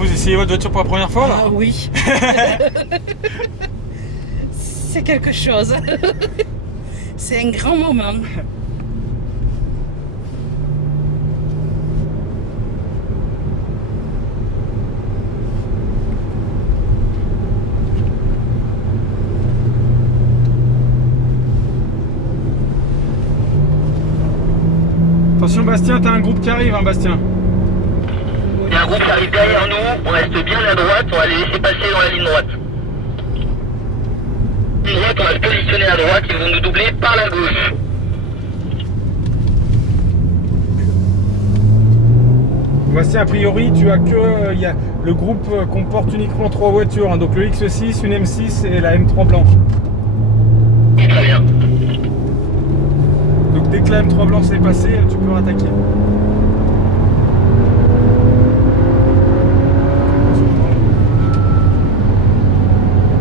Vous essayez votre voiture pour la première fois là? Ah oui. C'est quelque chose. C'est un grand moment. Attention Bastien, t'as un groupe qui arrive hein Bastien. Il y a un groupe qui arrive derrière nous, on reste bien à droite, on va les laisser passer dans la ligne droite. Ligne droite, on va se positionner à droite, ils vont nous doubler par la gauche. Bastien, a priori, tu as que. Le groupe comporte uniquement 3 voitures, hein, donc le X6, une M6 et la M3 blanche. Très bien. Donc dès que la M3 blanche est passée, tu peux rattaquer.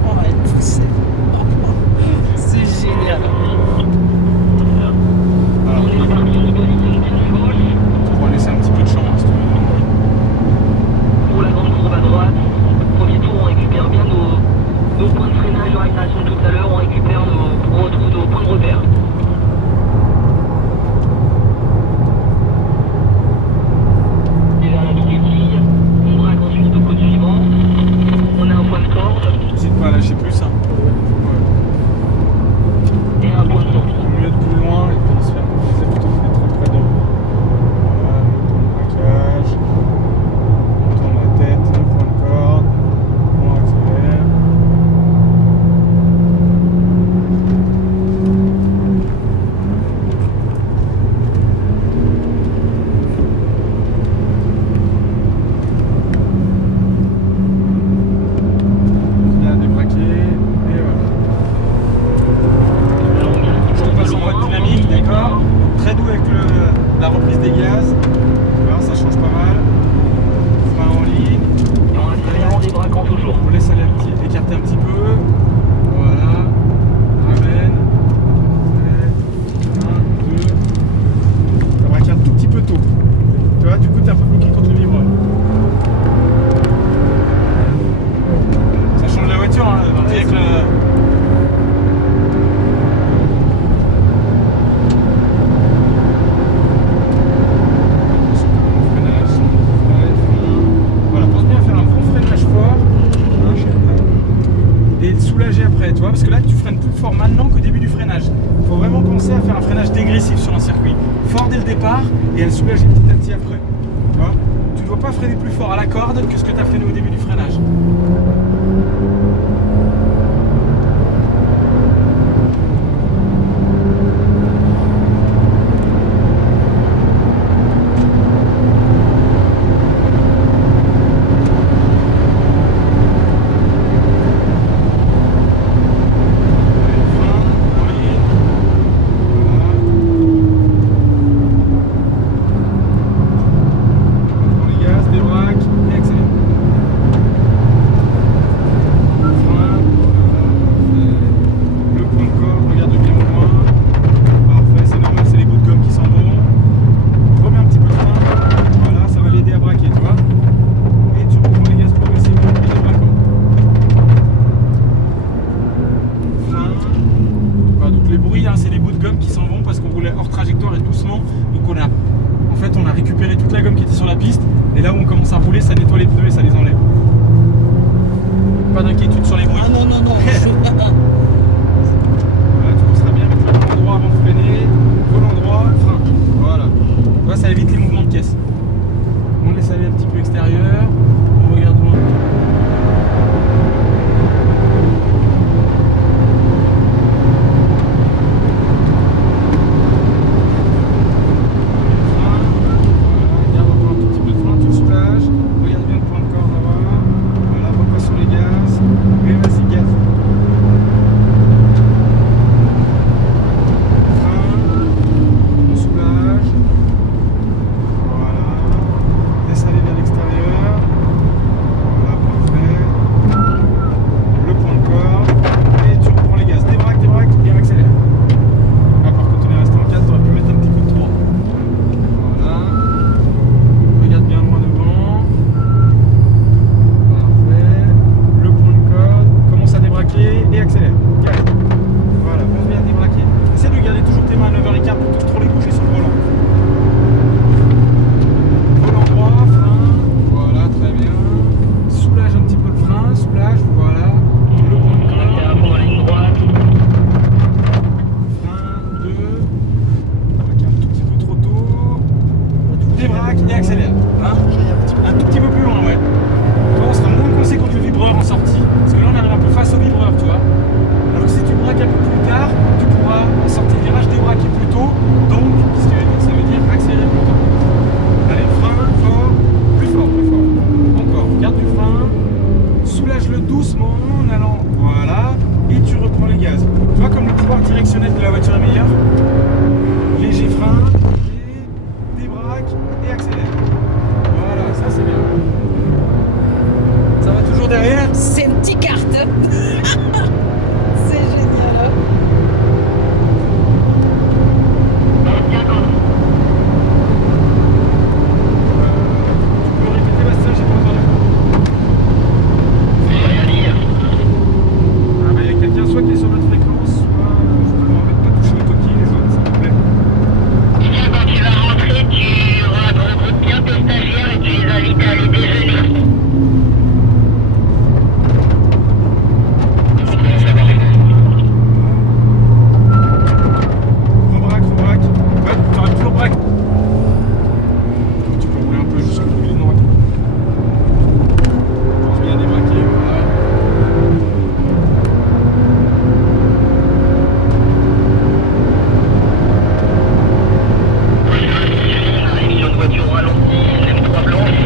On va être poussé. C'est génial. Voilà. On va laisser un petit peu de champ hein, si tu veux. Pour la grande courbe à droite, premier tour, on récupère bien nos points de freinage de récréation tout à l'heure, on récupère on retrouve nos points de repère. Et vers la double aiguille, on braque ensuite au côte suivant, on a un point de corde N'hésite pas à lâcher plus. Hein. Ouais. et un point de sortie. C'est mieux de plus loin et puis se faire mobiliser plutôt que d'être très près d'eux. Voilà, braquage. On tourne la tête, un point de corde. On accélère. Bien débraqué et voilà. On passe en mode dynamique, d'accord. Très doux avec la reprise des gaz. Tu vois, ça change pas mal. Frein en ligne. Et en accélérant, débraquant toujours. On laisse aller écarter un petit peu. Voilà. Ramène. 1, 2. Ça braque un tout petit peu tôt. Tu vois, du coup, t'es un peu bloqué contre le vibreur. Ça change la voiture, hein. Avec le... Voilà, pense bien à faire un bon freinage fort et soulager après, tu vois, parce que là tu freines plus fort maintenant qu'au début du freinage. Il faut vraiment penser à faire un freinage dégressif sur un circuit, fort dès le départ et à le soulager petit à petit après. Tu vois, tu ne dois pas freiner plus fort à la corde que ce que tu as freiné au début du freinage. C'est les bouts de gomme qui s'en vont parce qu'on roulait hors trajectoire et doucement. Donc on a récupéré toute la gomme qui était sur la piste. Et là où on commence à rouler, ça nettoie les pneus et ça les enlève. Pas d'inquiétude sur les bruits. Ah non, non, non. Voilà, tu penseras bien mettre le volant droit avant de freiner. Volant droit, frein. Voilà. Tu vois, ça évite les mouvements de caisse. On laisse aller un petit peu extérieur. On regarde loin. Voilà. accélère. Hein, un tout petit peu plus loin, ouais. Toi, on sera moins coincé contre le vibreur en sortie. Parce que là, on arrive un peu face au vibreur, tu vois. Alors que si tu braques un peu plus tard, tu pourras en sortie de virage débraquer plus tôt. Donc, qu'est-ce que ça veut dire accélérer plus tôt. Allez, frein, fort, plus fort, plus fort. Encore, garde du frein, soulage-le doucement en allant, voilà, et tu reprends les gaz. Tu vois comme le pouvoir directionnel de la voiture est meilleur. Léger frein, et débraque et accélère. Voilà, ça c'est bien. Ça va toujours derrière? C'est une petite carte. C'est génial. Hein. Tiens, quand Tu peux répéter Bastien, j'ai pas entendu. rien dire. Ah bah il y a quelqu'un soit qui est sur notre fréquence, soit je peux en fait pas toucher les coquilles les autres, s'il te plaît. Tiens, quand tu vas rentrer, tu regroupes bien tes stagiaires et tu les invites à aller déjeuner. Rebraque, rebraque. Ouais, t'aurais pu rebraque. Tu peux rouler un peu jusqu'au bout de droite. Pense bien à débraquer, voilà. On arrive sur une voiture ralentie, une M3 blanche.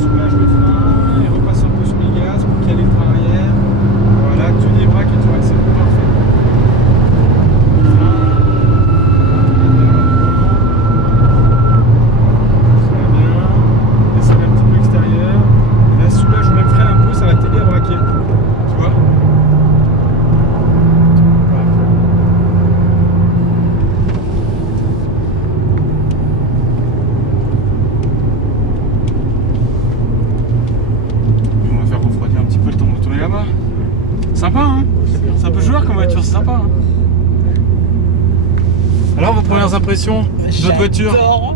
Soulage le frein et repasse un peu sur les gaz pour caler le train arrière. Voilà, tu débraques et tu accélères. Parfait. Frein. Ça va bien. Descends un petit peu extérieur. Et là, soulage ou même freine un peu, ça va t'aider à braquer. Tu vois? On va faire refroidir un petit peu le temps de retourner là-bas. Sympa, hein? C'est un peu joueur comme voiture, c'est sympa. Hein. Alors, vos premières impressions de votre voiture? J'adore.